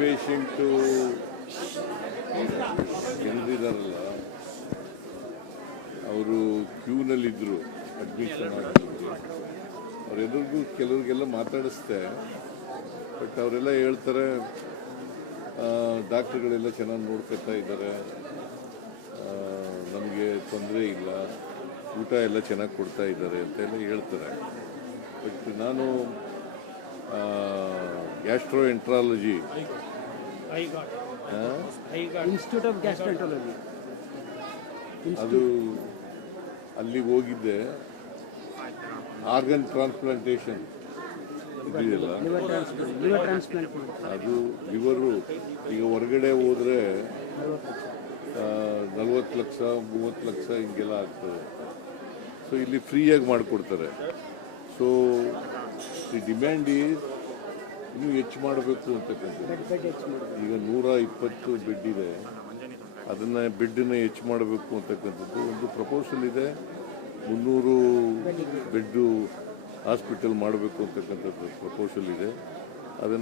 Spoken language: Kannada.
ಪೇಷಂಟು ಜನರಿದಾರಲ್ಲ ಅವರು ಕ್ಯೂನಲ್ಲಿದ್ದರು ಅಡ್ಮಿಷನ್ ಆಗಿದ್ರು. ಅವರೆಲ್ಲರಿಗೂ ಕೆಲವ್ರಿಗೆಲ್ಲ ಮಾತಾಡಿಸ್ದೆ. ಬಟ್ ಅವರೆಲ್ಲ ಹೇಳ್ತಾರೆ ಡಾಕ್ಟ್ರುಗಳೆಲ್ಲ ಚೆನ್ನಾಗಿ ನೋಡ್ಕೊತಾ ಇದ್ದಾರೆ, ನಮಗೆ ತೊಂದರೆ ಇಲ್ಲ, ಊಟ ಎಲ್ಲ ಚೆನ್ನಾಗಿ ಕೊಡ್ತಾ ಇದ್ದಾರೆ ಅಂತೆಲ್ಲ ಹೇಳ್ತಾರೆ. ಬಟ್ ನಾನು gastro enterology institute of gastroenterology ಅದು ಅಲ್ಲಿಗೆ ಹೋಗಿದ್ದೆ. ಆರ್ಗನ್ ಟ್ರಾನ್ಸ್ಪ್ಲಾಂಟೇಷನ್ ಇದೆಯಲ್ಲ, ಅದು ಲಿವರು ಈಗ ಹೊರಗಡೆ ಹೋದರೆ 40 ಲಕ್ಷ 30 ಲಕ್ಷ ಹಿಂಗೆಲ್ಲ ಆಗ್ತದೆ. ಸೊ ಇಲ್ಲಿ ಫ್ರೀಯಾಗಿ ಮಾಡಿಕೊಡ್ತಾರೆ. ಸೊ ದಿ ಡಿಮ್ಯಾಂಡ್ ಈಸ್ ಇನ್ನೂ ಹೆಚ್ಚು ಮಾಡಬೇಕು ಅಂತಕ್ಕಂಥದ್ದು. ಈಗ 120 ಬೆಡ್ ಇದೆ, ಅದನ್ನು ಬೆಡ್ಡನ್ನು ಹೆಚ್ಚು ಮಾಡಬೇಕು ಅಂತಕ್ಕಂಥದ್ದು ಒಂದು ಪ್ರಪೋಸಲ್ ಇದೆ. 300 ಬೆಡ್ಡು ಹಾಸ್ಪಿಟಲ್ ಮಾಡಬೇಕು ಅಂತಕ್ಕಂಥದ್ದು ಪ್ರಪೋಸಲ್ ಇದೆ.